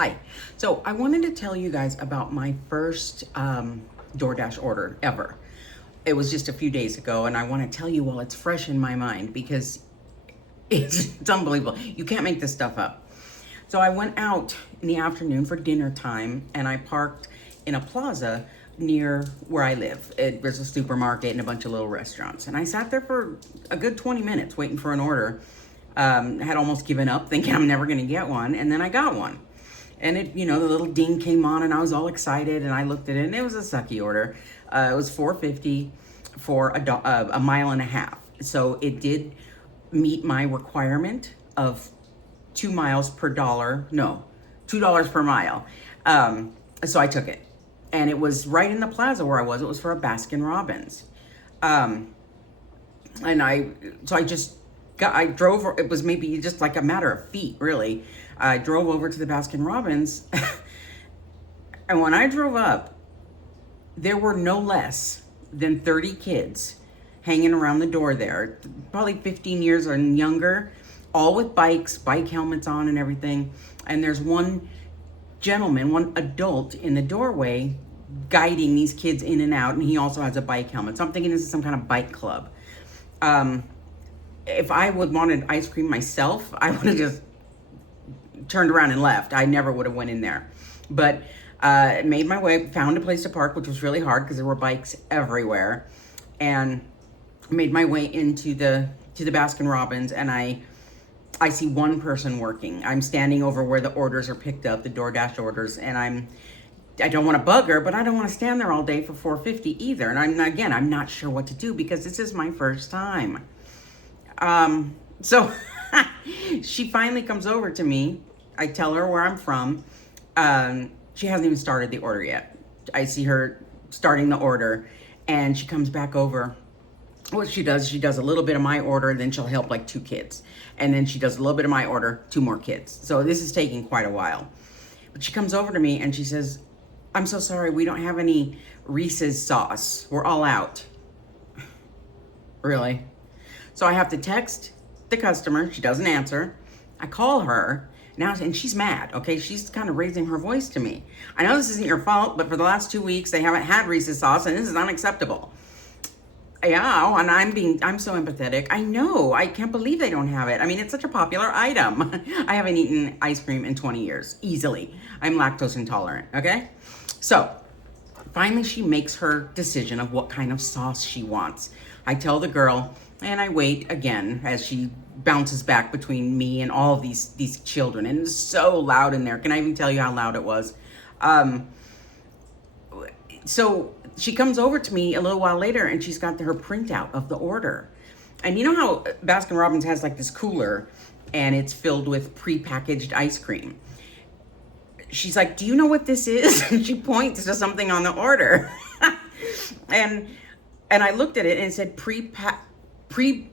Hi. So I wanted to tell you guys about my first DoorDash order ever. It was just a few days ago, and I want to tell you while it's fresh in my mind because it's unbelievable. You can't make this stuff up. So I went out in the afternoon for dinner time, and I parked in a plaza near where I live. There's a supermarket and a bunch of little restaurants. And I sat there for a good 20 minutes waiting for an order. Had almost given up thinking I'm never going to get one. And then I got one. And it, the little ding came on and I was all excited and I looked at it and it was a sucky order. It was $4.50 for a mile and a half. So it did meet my requirement of 2 miles per dollar. No, $2 per mile. So I took it. And it was right in the plaza where I was. It was for a Baskin-Robbins. I drove, it was maybe just like a matter of feet, really. I drove over to the Baskin-Robbins, and when I drove up, there were no less than 30 kids hanging around the door there, probably 15 years or younger, all with bike helmets on and everything. And there's one gentleman, one adult in the doorway guiding these kids in and out, and he also has a bike helmet. So I'm thinking this is some kind of bike club. If I would wanted ice cream myself, I would have just turned around and left. I never would have went in there. But made my way, found a place to park, which was really hard because there were bikes everywhere, and made my way into the Baskin-Robbins, and I see one person working. I'm standing over where the orders are picked up, the DoorDash orders, and I don't want to bug her, but I don't want to stand there all day for $4.50 either. And I'm not sure what to do because this is my first time. So she finally comes over to me. I tell her where I'm from. She hasn't even started the order yet. I see her starting the order, and she comes back over. What she does a little bit of my order, then she'll help like 2 kids. And then she does a little bit of my order, 2 more kids. So this is taking quite a while. But she comes over to me and she says, "I'm so sorry, we don't have any Reese's sauce. We're all out." Really? So I have to text the customer. She doesn't answer. I call her now, and she's mad, okay? She's kind of raising her voice to me. "I know this isn't your fault, but for the last 2 weeks, they haven't had Reese's sauce, and this is unacceptable." Yeah, and I'm so empathetic. I know, I can't believe they don't have it. I mean, it's such a popular item. I haven't eaten ice cream in 20 years, easily. I'm lactose intolerant, okay? So, finally she makes her decision of what kind of sauce she wants. I tell the girl, and I wait again as she bounces back between me and all of these children. And it's so loud in there. Can I even tell you how loud it was? So she comes over to me a little while later and she's got her printout of the order. And you know how Baskin-Robbins has like this cooler and it's filled with prepackaged ice cream. She's like, "Do you know what this is?" And she points to something on the order. and I looked at it and it said prepackaged,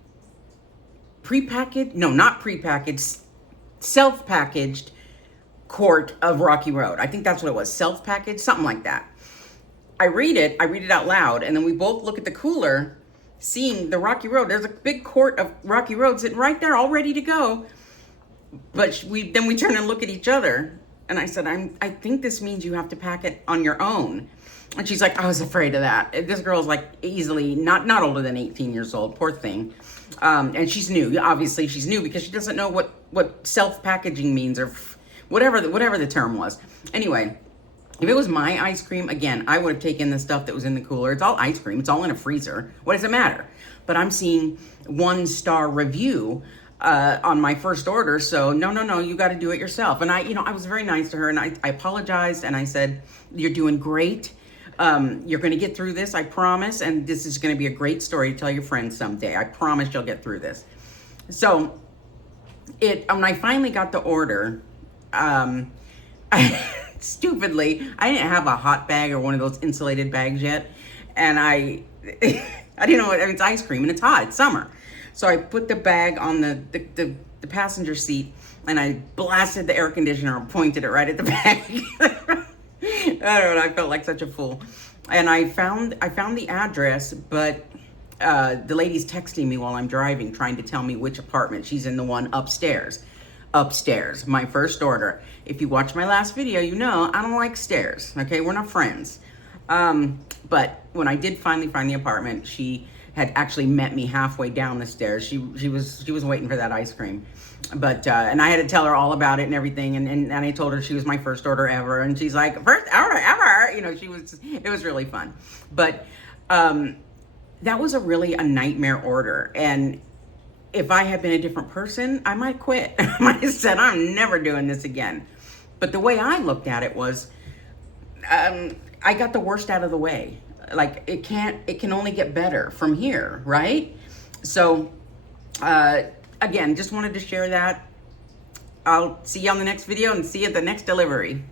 no, not prepackaged, self-packaged quart of Rocky Road. I think that's what it was, self-packaged, something like that. I read it out loud, and then we both look at the cooler, seeing the Rocky Road. There's a big quart of Rocky Road sitting right there, all ready to go. But then we turn and look at each other, and I said, I think this means you have to pack it on your own. And she's like, "I was afraid of that." This girl's like easily not older than 18 years old, poor thing. And she's new. Obviously, she's new because she doesn't know what self-packaging means or whatever the term was. Anyway. If it was my ice cream, again, I would have taken the stuff that was in the cooler. It's all ice cream. It's all in a freezer. What does it matter? But I'm seeing 1-star review on my first order. So no, you got to do it yourself. And I was very nice to her, and I apologized, and I said, "You're doing great. You're going to get through this, I promise. And this is going to be a great story to tell your friends someday. I promise you'll get through this." So when I finally got the order, stupidly, I didn't have a hot bag or one of those insulated bags yet. And I didn't know, it's ice cream and it's hot, it's summer. So I put the bag on the passenger seat and I blasted the air conditioner and pointed it right at the bag. I don't know, I felt like such a fool. And I found the address, but the lady's texting me while I'm driving, trying to tell me which apartment. She's in the one upstairs. upstairs. My first order. If you watch my last video, you know I don't like stairs. Okay, we're not friends. But when I did finally find the apartment, she had actually met me halfway down the stairs. She was waiting for that ice cream. But and I had to tell her all about it and everything, and I told her she was my first order ever, and she's like, first order ever, you know. It was really fun. But that was a nightmare order, and if I had been a different person, I might quit. I might have said, I'm never doing this again. But the way I looked at it was, I got the worst out of the way. Like, it can only get better from here, right? So, again, just wanted to share that. I'll see you on the next video and see you at the next delivery.